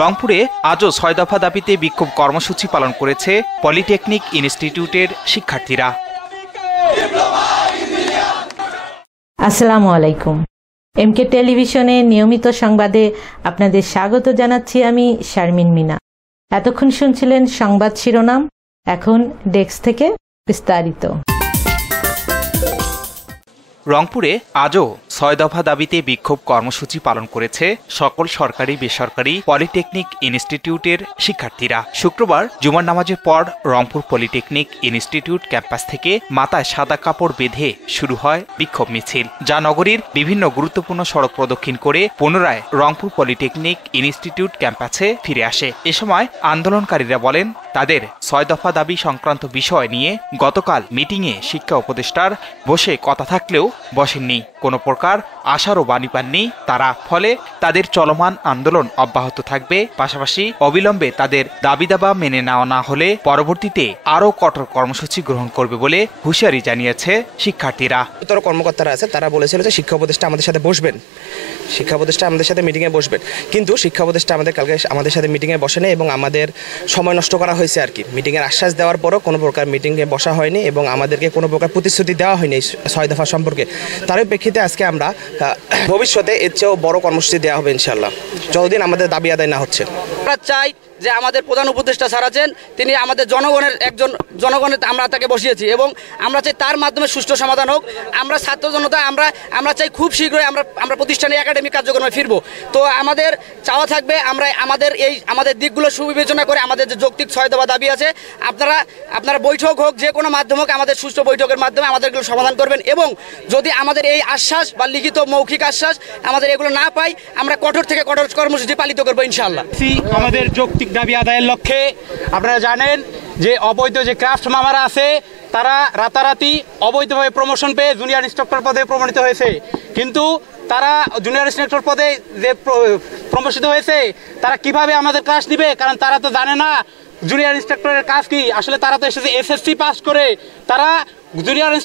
রংপুরে আজও ৬ দফা দাবিতে বিক্ষোভ কর্মসূচি পালন করেছে পলিটেকনিক ইনস্টিটিউটের শিক্ষার্থীরা। আসসালামু আলাইকুম। এমকে টেলিভিশনে নিয়মিত সংবাদে আপনাদের স্বাগত জানাচ্ছি আমি শারমিন মিনা। এতক্ষণ শুনছিলেন সংবাদ শিরোনাম, এখন ডেস্ক থেকে বিস্তারিত। রংপুরে আজও ৬ দফা দাবিতে বিক্ষোভ কর্মসূচি পালন করেছে সকল সরকারি বেসরকারি পলিটেকনিক ইনস্টিটিউটের শিক্ষার্থীরা। শুক্রবার জুমার নামাজের পর রংপুর পলিটেকনিক ইনস্টিটিউট ক্যাম্পাস থেকে মাথায় সাদা কাপড় বেঁধে শুরু হয় বিক্ষোভ মিছিল, যা নগরীর বিভিন্ন গুরুত্বপূর্ণ সড়ক প্রদক্ষিণ করে পুনরায় রংপুর পলিটেকনিক ইনস্টিটিউট ক্যাম্পাসে ফিরে আসে। এ সময় আন্দোলনকারীরা বলেন, তাদের ৬ দফা দাবি সংক্রান্ত বিষয় নিয়ে গতকাল মিটিংয়ে শিক্ষা উপদেষ্টার বসে কথা থাকলেও বসেননি, কোনো প্রকার আশারও বাণী পাননি তারা। ফলে তাদের চলমান আন্দোলন অব্যাহত থাকবে, পাশাপাশি অবিলম্বে তাদের দাবি দাবা মেনে নেওয়া না হলে পরবর্তীতে আরও কঠোর কর্মসূচি গ্রহণ করবে বলে হুঁশিয়ারি জানিয়েছে শিক্ষার্থীরা। কর্মকর্তারা আছে, তারা বলেছিল যে শিক্ষা উপদেষ্টা আমাদের সাথে বসবেন, শিক্ষা উপদেষ্টা আমাদের সাথে মিটিংয়ে বসবেন, কিন্তু শিক্ষা উপদেষ্টা কালকে আমাদের সাথে মিটিংয়ে বসেনি এবং আমাদের সময় নষ্ট করা হয়েছে আর কি। মিটিংয়ের আশ্বাস দেওয়ার পরও কোনো প্রকার মিটিংয়ে বসা হয়নি এবং আমাদেরকে কোনো প্রকার প্রতিশ্রুতি দেওয়া হয়নি ৬ দফা সম্পর্কে। তারই প্রেক্ষিতে আজকে আমরা ভবিষ্যতে এর চেয়েও বড় কর্মসূচি দেওয়া হবে ইনশাআল্লাহ, যতদিন আমাদের দাবি আদায় না হচ্ছে। আমরা চাই যে আমাদের প্রধান উপদেষ্টা স্যার আছেন, তিনি আমাদের জনগণের আমরা তাকে বসিয়েছি এবং আমরা চাই তার মাধ্যমে সুষ্ঠু সমাধান হোক। আমরা ছাত্র জনতা আমরা চাই খুব শীঘ্রই আমরা প্রতিষ্ঠানে একাডেমিক কার্যক্রমে ফিরবো। তো আমাদের চাওয়া থাকবে আমরা আমাদের দিকগুলো সুবিবেচনা করে আমাদের যে যৌক্তিক ৬ দফা দাবি আছে, আপনারা বৈঠক হোক, যে কোনো মাধ্যম হোক, আমাদের সুষ্ঠু বৈঠকের মাধ্যমে আমাদেরগুলো সমাধান করবেন এবং যদি আমাদের এই আশ্বাস বা লিখিত মৌখিক আশ্বাস আমাদের এগুলো না পাই, আমরা কঠোর থেকে কঠোর কর্মসূচি পালিত করবো ইনশাআল্লাহ। আমাদের যৌক্তিক দাবি আদায়ের লক্ষ্যে আপনারা জানেন যে অবৈধ যে ক্রাফট মামারা আছে, তারা রাতারাতি অবৈধভাবে প্রমোশন পেয়ে জুনিয়র ইন্সট্রাক্টর পদে প্রমোটিত হয়েছে, কিন্তু তারা জুনিয়র ইন্সট্রাক্টর পদে যে প্রমোশিত হয়েছে তারা কিভাবে আমাদের ক্লাস নিবে, কারণ তারা তো জানে না জুনিয়র ইন্সট্রাক্টরের কাজ কি। আসলে তারা তো এসেছে এসএসসি পাস করে, তারা জুনিয়র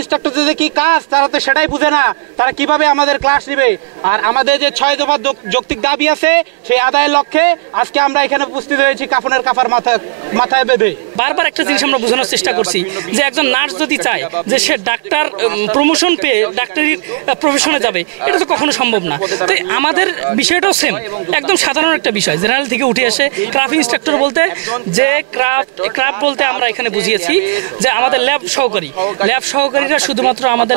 ইন্সট্রাক্টরদের কি কাজ তারা তো সেটাই বুঝে না, তারা কিভাবে আমাদের ক্লাস নেবে। আর আমাদের যে ৬ দফা যৌক্তিক দাবি আছে সেই আদায়ের লক্ষ্যে আজকে আমরা এখানে উপস্থিত হয়েছি কাফনের কাফার মাথায় বেঁধে। বারবার একটা জিনিস আমরা বোঝানোর চেষ্টা করছি যে একজন নার্স যদি চায় যে সে ডাক্তার প্রমোশন পেয়ে ডাক্তারি প্রফেশনে যাবে, এটা তো কখনো সম্ভব না। তো আমাদের বিষয়টাও সেম, একদম সাধারণ একটা বিষয়, জেনারেল থেকে উঠে আসে। ক্রাফট ইন্সট্রাক্টর বলতে যে ক্রাফট বলতে আমরা এখানে বুঝিয়েছি যে আমাদের ল্যাব সহকারীরা শুধুমাত্র আমাদের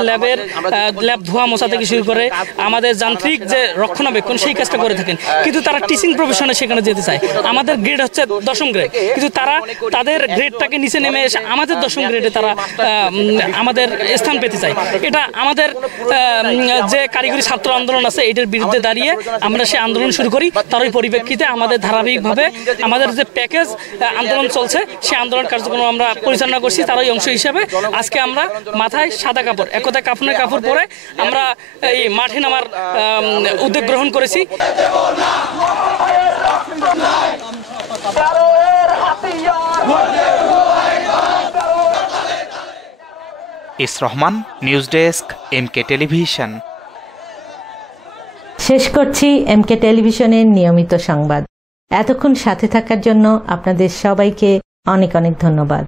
ল্যাব ধোয়া মোছা থেকে শুরু করে আমাদের যান্ত্রিক যে রক্ষণাবেক্ষণ সেই কাজটা করে থাকেন, কিন্তু তারা টিচিং প্রফেশনে সেখানে যেতে চায়। আমাদের গ্রেড হচ্ছে 10ম গ্রেড, কিন্তু তারা তাদের গ্রেডটাকে নিচে নেমে এসে আমাদের 10ম গ্রেডে তারা আমাদের স্থান পেতে চায়। এটা আমাদের যে কারিগরি ছাত্র আন্দোলন আছে এটার বিরুদ্ধে দাঁড়িয়ে আমরা সেই আন্দোলন শুরু করি। তারই পরিপ্রেক্ষিতে আমাদের ধারাবাহিকভাবে আমাদের যে প্যাকেজ আন্দোলন চলছে সেই আন্দোলন কার্যক্রম আমরা পরিচালনা করছি। তারই অংশ হিসেবে আজকে আমরা মাথায় সাদা কাপড়, এক কথায় কাফনের কাপড় পরে আমরা এই মাঠে নামার উদ্যোগ গ্রহণ করেছি। S Rahman, news desk, MK television. শেষ করছি এমকে টেলিভিশনের নিয়মিত সংবাদ। এতক্ষণ সাথে থাকার জন্য আপনাদের সবাইকে অনেক অনেক ধন্যবাদ।